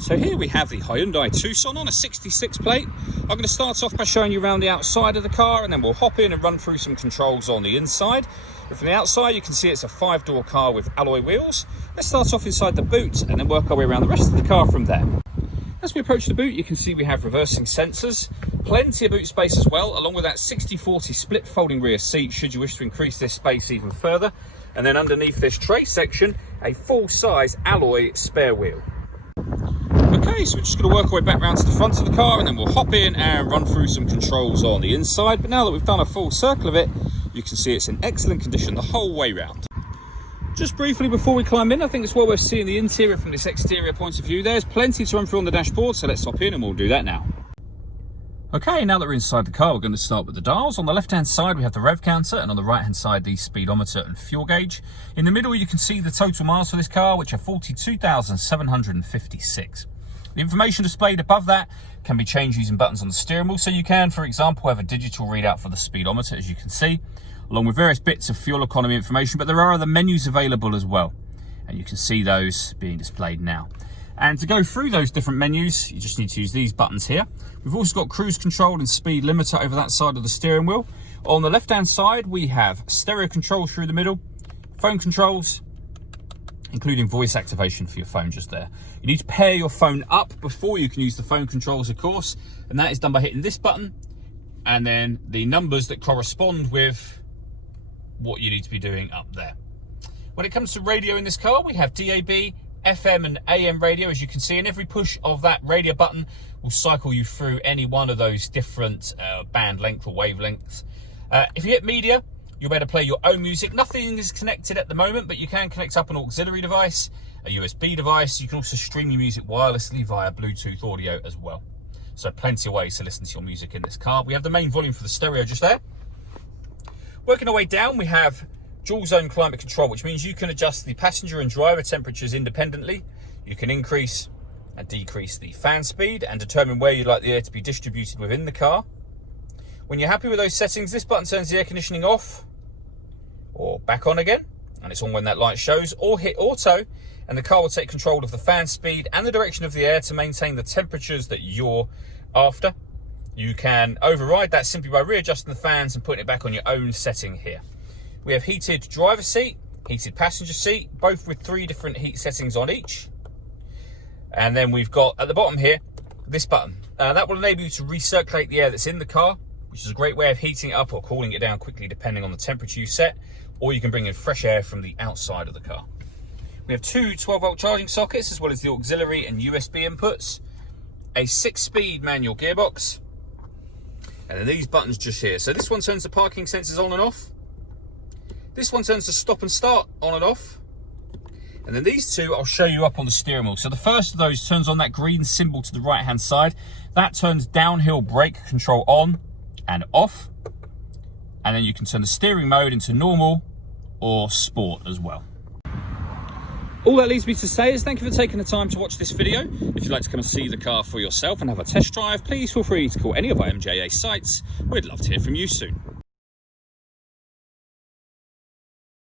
So here we have the Hyundai Tucson on a 66 plate. I'm going to start off by showing you around the outside of the car, and then we'll hop in and run through some controls on the inside. But from the outside you can see it's a 5-door car with alloy wheels. Let's start off inside the boot and then work our way around the rest of the car from there. As we approach the boot, you can see we have reversing sensors, plenty of boot space as well, along with that 60/40 split folding rear seat should you wish to increase this space even further. And then underneath this tray section, a full-size alloy spare wheel. Okay, so we're just going to work our way back round to the front of the car, and then we'll hop in and run through some controls on the inside. But now that we've done a full circle of it, you can see it's in excellent condition the whole way round. Just briefly before we climb in, I think it's well worth seeing the interior from this exterior point of view. There's plenty to run through on the dashboard, so let's hop in and we'll do that now. Okay, now that we're inside the car, we're going to start with the dials. On the left-hand side, we have the rev counter, and on the right-hand side, the speedometer and fuel gauge. In the middle, you can see the total miles for this car, which are 42,756. The information displayed above that can be changed using buttons on the steering wheel. So you can, for example, have a digital readout for the speedometer, as you can see, along with various bits of fuel economy information, but there are other menus available as well. And you can see those being displayed now. And to go through those different menus, you just need to use these buttons here. We've also got cruise control and speed limiter over that side of the steering wheel. On the left-hand side, we have stereo controls through the middle, phone controls, including voice activation for your phone just there. You need to pair your phone up before you can use the phone controls, of course, and that is done by hitting this button and then the numbers that correspond with what you need to be doing up there. When it comes to radio in this car, we have DAB, FM and AM radio, as you can see, and every push of that radio button will cycle you through any one of those different band length or wavelengths. If you hit media, you'll be able to play your own music. Nothing is connected at the moment, but you can connect up an auxiliary device, a USB device. You can also stream your music wirelessly via Bluetooth audio as well. So plenty of ways to listen to your music in this car. We have the main volume for the stereo just there. Working our way down, we have dual zone climate control, which means you can adjust the passenger and driver temperatures independently. You can increase and decrease the fan speed and determine where you'd like the air to be distributed within the car. When you're happy with those settings, this button turns the air conditioning off or back on again, and it's on when that light shows, or hit auto and the car will take control of the fan speed and the direction of the air to maintain the temperatures that you're after. You can override that simply by readjusting the fans and putting it back on your own setting here. We have heated driver seat, heated passenger seat, both with 3 different heat settings on each. And then we've got, at the bottom here, this button. That will enable you to recirculate the air that's in the car, which is a great way of heating it up or cooling it down quickly depending on the temperature you set, or you can bring in fresh air from the outside of the car. We have 2 12-volt charging sockets, as well as the auxiliary and USB inputs, a 6-speed manual gearbox, and then these buttons just here. So this one turns the parking sensors on and off. This one turns the stop and start on and off. And then these two I'll show you up on the steering wheel. So the first of those turns on that green symbol to the right hand side. That turns downhill brake control on and off. And then you can turn the steering mode into normal or sport as well. All that leaves me to say is thank you for taking the time to watch this video. If you'd like to come and see the car for yourself and have a test drive, please feel free to call any of our MJA sites. We'd love to hear from you soon.